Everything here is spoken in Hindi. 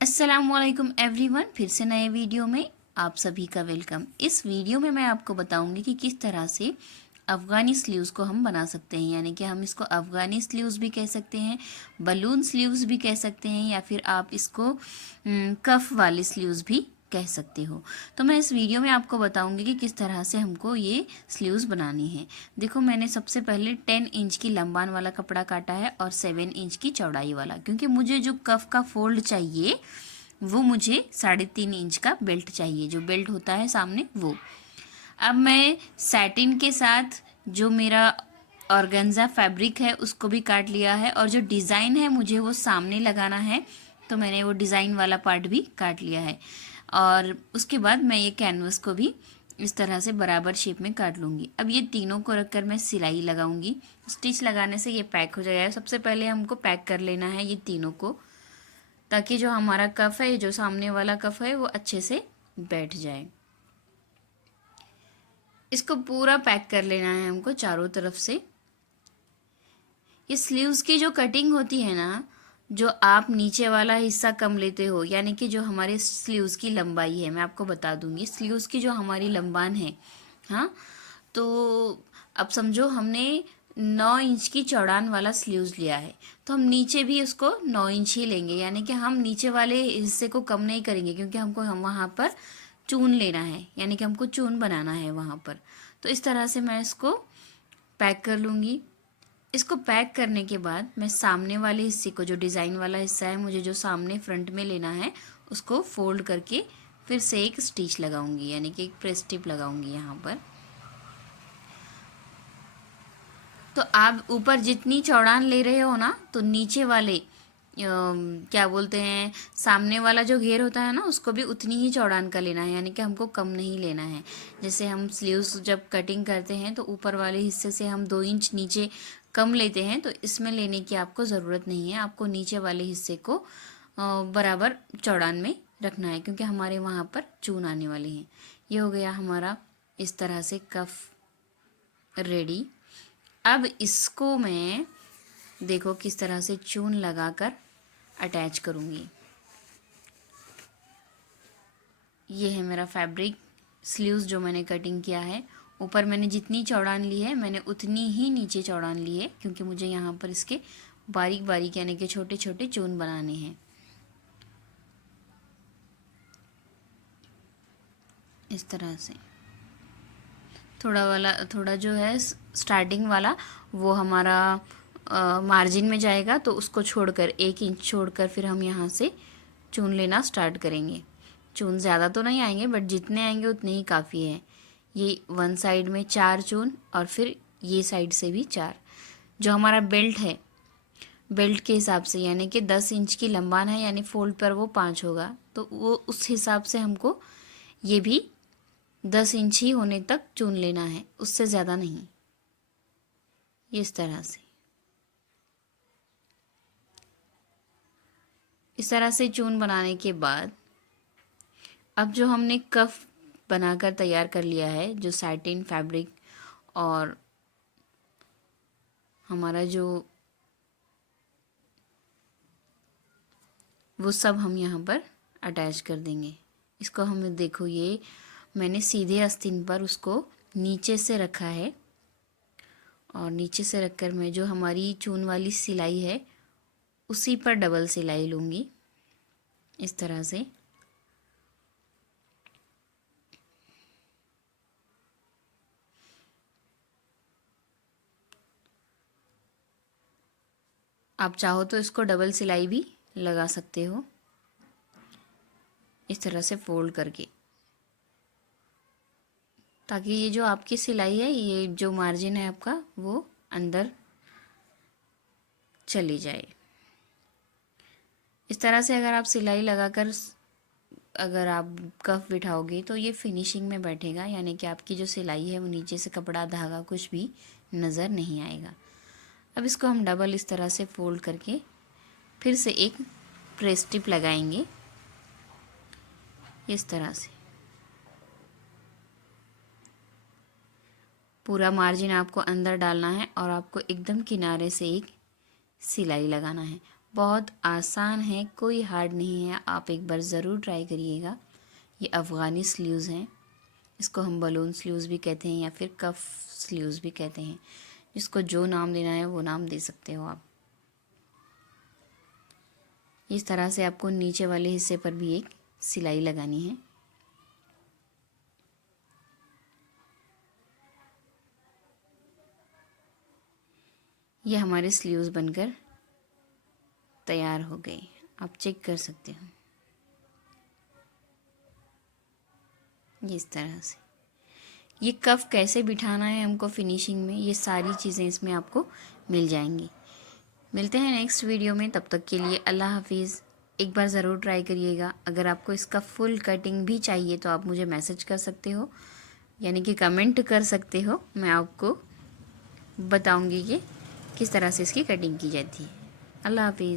अस्सलामुअलैकुम एवरीवन, फिर से नए वीडियो में आप सभी का वेलकम। इस वीडियो में मैं आपको बताऊंगी कि किस तरह से अफ़गानी स्लीव्स को हम बना सकते हैं, यानी कि हम इसको अफ़गानी स्लीव्स भी कह सकते हैं, बलून स्लीव्स भी कह सकते हैं, या फिर आप इसको कफ वाली स्लीव्स भी कह सकते हो। तो मैं इस वीडियो में आपको बताऊंगी कि किस तरह से हमको ये स्लीव्स बनानी है। देखो, मैंने सबसे पहले 10 इंच की लंबान वाला कपड़ा काटा है और 7 इंच की चौड़ाई वाला, क्योंकि मुझे जो कफ का फोल्ड चाहिए वो मुझे 3.5 इंच का बेल्ट चाहिए, जो बेल्ट होता है सामने वो। अब मैं सैटिन के साथ जो मेरा ऑर्गेन्जा फैब्रिक है उसको भी काट लिया है, और जो डिज़ाइन है मुझे वो सामने लगाना है, तो मैंने वो डिज़ाइन वाला पार्ट भी काट लिया है। और उसके बाद मैं ये कैनवस को भी इस तरह से बराबर शेप में काट लूँगी। अब ये तीनों को रखकर मैं सिलाई लगाऊंगी। स्टिच लगाने से ये पैक हो जाएगा। सबसे पहले हमको पैक कर लेना है ये तीनों को, ताकि जो हमारा कफ है, जो सामने वाला कफ है, वो अच्छे से बैठ जाए। इसको पूरा पैक कर लेना है हमको चारों तरफ से। ये स्लीव्स की जो कटिंग होती है ना, जो आप नीचे वाला हिस्सा कम लेते हो, यानी कि जो हमारे स्लीव्स की लंबाई है, मैं आपको बता दूंगी स्लीव्स की जो हमारी लंबान है। हाँ, तो अब समझो हमने 9 इंच की चौड़ान वाला स्लीव्स लिया है, तो हम नीचे भी उसको 9 इंच ही लेंगे, यानी कि हम नीचे वाले हिस्से को कम नहीं करेंगे, क्योंकि हमको हम वहाँ पर चून लेना है, यानी कि हमको चून बनाना है वहाँ पर। तो इस तरह से मैं इसको पैक कर लूँगी। इसको पैक करने के बाद मैं सामने वाले हिस्से को, जो डिज़ाइन वाला हिस्सा है, मुझे जो सामने फ्रंट में लेना है, उसको फोल्ड करके फिर से एक स्टिच लगाऊंगी, यानी कि एक प्रेस टिप लगाऊंगी यहाँ पर। तो आप ऊपर जितनी चौड़ान ले रहे हो ना, तो नीचे वाले क्या बोलते हैं, सामने वाला जो घेर होता है ना, उसको भी उतनी ही चौड़ान का लेना है, यानी कि हमको कम नहीं लेना है। जैसे हम स्लीव्स जब कटिंग करते हैं तो ऊपर वाले हिस्से से हम 2 इंच नीचे कम लेते हैं, तो इसमें लेने की आपको ज़रूरत नहीं है। आपको नीचे वाले हिस्से को बराबर चौड़ान में रखना है, क्योंकि हमारे वहाँ पर चून आने वाले हैं। ये हो गया हमारा इस तरह से कफ रेडी। अब इसको मैं देखो किस तरह से चून लगाकर अटैच करूँगी। ये है मेरा फैब्रिक स्लीव्स जो मैंने कटिंग किया है। ऊपर मैंने जितनी चौड़ान ली है, मैंने उतनी ही नीचे चौड़ान ली है, क्योंकि मुझे यहाँ पर इसके बारीक बारीक यानी कि छोटे छोटे चून बनाने हैं। इस तरह से थोड़ा जो है स्टार्टिंग वाला, वो हमारा मार्जिन में जाएगा, तो उसको छोड़कर 1 इंच छोड़कर फिर हम यहाँ से चून लेना स्टार्ट करेंगे। चून ज़्यादा तो नहीं आएंगे, बट जितने आएंगे उतने ही काफ़ी है। ये वन साइड में 4 चून, और फिर ये साइड से भी 4। जो हमारा बेल्ट है, बेल्ट के हिसाब से, यानी कि 10 इंच की लंबान है, यानी फोल्ड पर वो 5 होगा, तो वो उस हिसाब से हमको ये भी 10 इंच ही होने तक चुन लेना है, उससे ज़्यादा नहीं। इस तरह से चून बनाने के बाद अब जो हमने कफ बनाकर तैयार कर लिया है, जो सैटिन फैब्रिक और हमारा जो वो सब हम यहाँ पर अटैच कर देंगे। इसको हम देखो, ये मैंने सीधे आस्तीन पर उसको नीचे से रखा है, और नीचे से रखकर मैं जो हमारी चून वाली सिलाई है उसी पर डबल सिलाई लूँगी, इस तरह से। आप चाहो तो इसको डबल सिलाई भी लगा सकते हो, इस तरह से फोल्ड करके, ताकि ये जो आपकी सिलाई है, ये जो मार्जिन है आपका, वो अंदर चली जाए। इस तरह से अगर आप सिलाई लगाकर अगर आप कफ बिठाओगे तो ये फिनिशिंग में बैठेगा, यानी कि आपकी जो सिलाई है वो नीचे से कपड़ा धागा कुछ भी नज़र नहीं आएगा। अब इसको हम डबल इस तरह से फोल्ड करके फिर से एक प्रेस टिप लगाएंगे, इस तरह से। पूरा मार्जिन आपको अंदर डालना है, और आपको एकदम किनारे से एक सिलाई लगाना है। बहुत आसान है, कोई हार्ड नहीं है, आप एक बार ज़रूर ट्राई करिएगा। ये अफ़गानी स्लीव्स हैं, इसको हम बलून स्लीव्स भी कहते हैं या फिर कफ स्लीव्स भी कहते हैं, जिसको जो नाम देना है वो नाम दे सकते हो आप। इस तरह से आपको नीचे वाले हिस्से पर भी एक सिलाई लगानी है। ये हमारे स्लीव्स बनकर तैयार हो गए, आप चेक कर सकते हो। इस तरह से ये कफ कैसे बिठाना है हमको फिनिशिंग में, ये सारी चीज़ें इसमें आपको मिल जाएंगी। मिलते हैं नेक्स्ट वीडियो में, तब तक के लिए अल्लाह हाफिज़। एक बार ज़रूर ट्राई करिएगा। अगर आपको इसका फुल कटिंग भी चाहिए तो आप मुझे मैसेज कर सकते हो, यानी कि कमेंट कर सकते हो। मैं आपको बताऊंगी कि किस तरह से इसकी कटिंग की जाती है। अल्लाह हाफिज़।